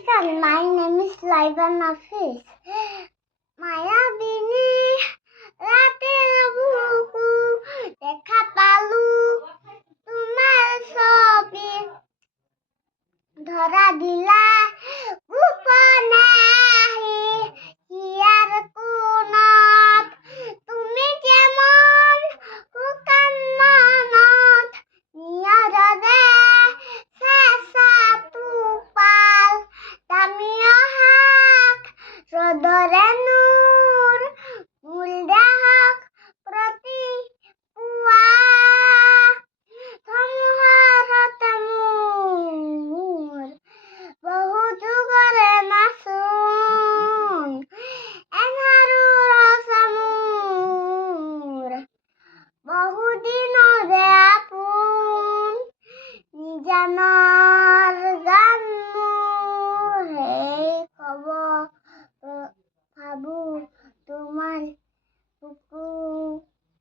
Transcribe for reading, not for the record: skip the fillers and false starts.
Namaskar, my name is Laiban Nafis. মায়াবিনী রাতের বুকু দেখা পালু তোমার ছবি ধরা দিলা